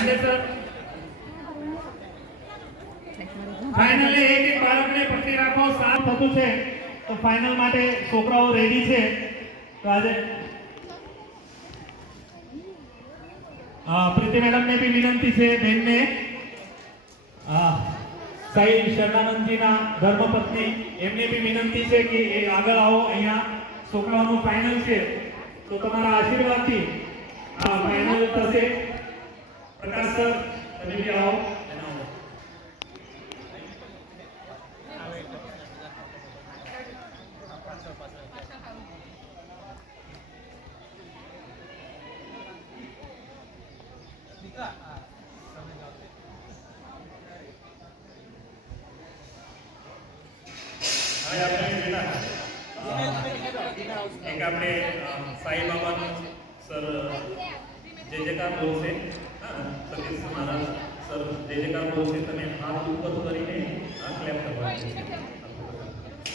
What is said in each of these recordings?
Pandey sir finally એક બાળકને પકડી રાખો સાથ થતું છે તો ફાઇનલ માટે છોકરાઓ રેડી છે તો આજે પ્રીતિ મેડમ ને भी વિનંતી છે બેનને સાઈ શરણાનંદજીના ધર્મપત્ની એમને भी વિનંતી છે કે એ આગળ આવો અહીંયા છોકરાઓનું ફાઇનલ છે તો તમારા આશીર્વાદથી આ ફાઇનલ થશે પ્રકાશ સર તમે भी આવો एक अपने साई बाबा सर जय जयकार बोलશે સતીશ મહારાજ સર જય જયકાર બોલશે તમે હાથ ઉપર કરીને ક્લેપ કરવાનું છે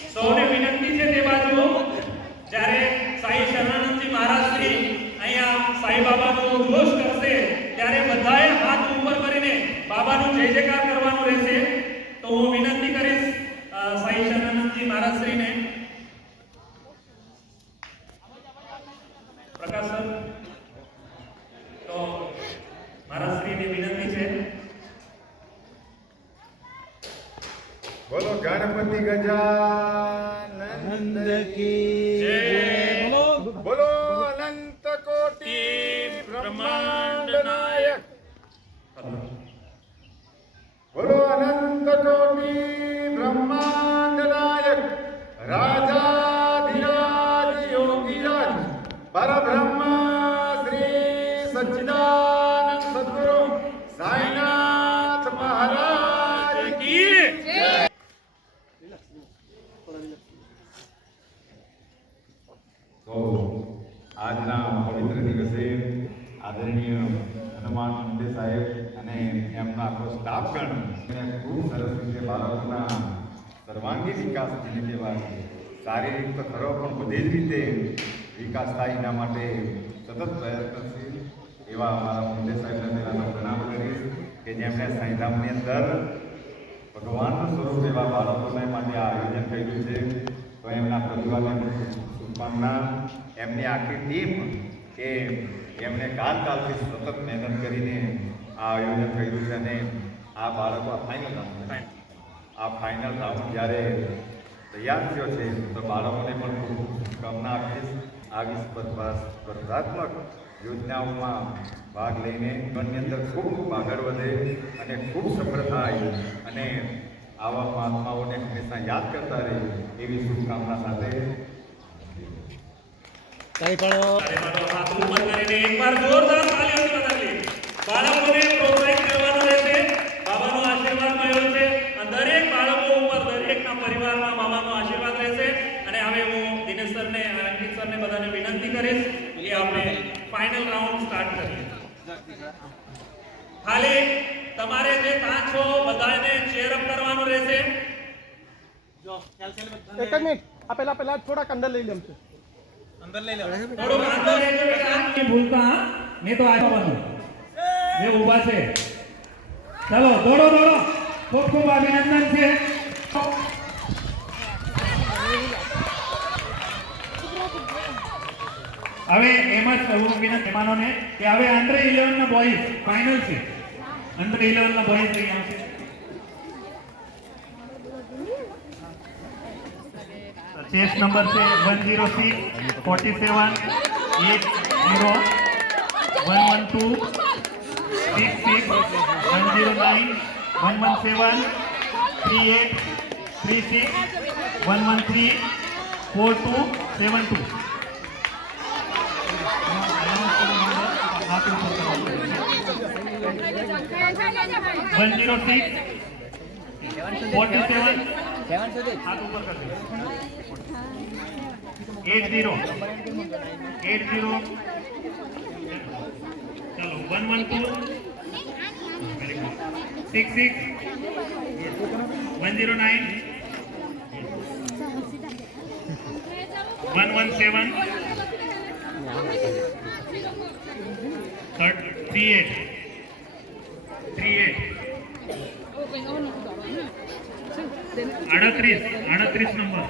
સૌને વિનંતી છે તે બાજુ જ્યારે સાઈ શરણાનંદજી મહારાજ શ્રી અહીંયા સાઈ બાબાનો ઘોષ કરશે ત્યારે બધાએ હાથ ઉપર કરીને બાબાનો જય જયકાર કરવાનું રહેશે તો હું વિનંતી કરીશ સાઈ શરણાનંદજી મહારાજ શ્રીને પ્રકાશ સર તો મહારાજ શ્રીની વિનંતી છે બોલો ગણપતિ ગજાનંદ કી જય બોલો અનંત કોટી બ્રહ્માંડ નાયક બોલો અનંત કોટી બ્રહ્માંડ નાયક રાજાધિરાજ યોગીરાજ પરબ્રહ્મ શ્રી સચ્ચિદાનંદ સદ્ગુરુ સાઈનાથ મહારાજ કી જય। તો આજના પવિત્ર દિવસે આદરણીય હનુમાન મંદિર સાહેબ અને એમના આખો સ્ટાફગણ ખૂબ સરસ રીતે બાળકોના સર્વાંગી વિકાસની કહેવાય શારીરિક તો ખરો પણ બધી જ રીતે વિકાસ થાય એના માટે સતત પ્રયત્નશીલ એવા અમારા મંદિર સાહેબને પહેલાં પ્રણામ કરીશ કે જેમણે સાંઈધામની અંદર ભગવાનનું સ્વરૂપ એવા બાળકોને માટે આ આયોજન કર્યું છે તો એમના પરિવારને પણ શુભકામના એમની આખી ટીમ કે એમણે કાલથી સતત મહેનત કરીને આ આયોજન કર્યું છે અને આ બાળકો આ ફાઇનલ રાઉન્ડ જ્યારે તૈયાર થયો છે તો બાળકોને પણ ખૂબ શુભકામના આપીશ આવી સ્પર્ધાત્મક યોજનાઓમાં ભાગ લઈને જીવનની અંદર ખૂબ આગળ વધે અને ખૂબ સફળ થાય અને આવા મહાત્માઓને હંમેશા યાદ કરતા રહે એવી શુભકામના સાથે હાથ ઉપર કરીને એકવાર જોરદાર તાળીઓથી વધાવી બાળકોને પ્રોત્સાહિત કરવાનું રહેશે બાબાનો આશીર્વાદ મળ્યો છે અને દરેક બાળકો ઉપર દરેકના પરિવારમાં બાબાનો આશીર્વાદ રહેશે અને હવે હું દિનેશ સરને અંકિત સરને બધાને વિનંતી કરીશ કે આપણે ફાઇનલ રાઉન્ડ સ્ટાર્ટ કરીએ ખાલી તમારે જે પાંચ છો બધાને ચેર અપ કરવાનું રહેશે જો એક જ મિનિટ આ પહેલા થોડા અંદર લઈ લેમ છે અંદર લઈ લે થોડું અંદર લેજો બેટા નહીં ભૂલતા નહીં તો આવવાનું જે ઊભા છે ચાલો દોડો ખૂબ ખૂબ અભિનંદન છે હવે એમ જ હું વિનંતી મહેમાનોને કે હવે અંડર 11 ના બોયઝ ફાઇનલ છે અંડર 11 ના બોયઝ લઈ આવશે ચેસ નંબર છે 106 47 80 112 66 109 117 38 36 113 4272 106 47 हाथ ऊपर कर दे 80 चलो 112 66 109 117 38 38 38 नंबर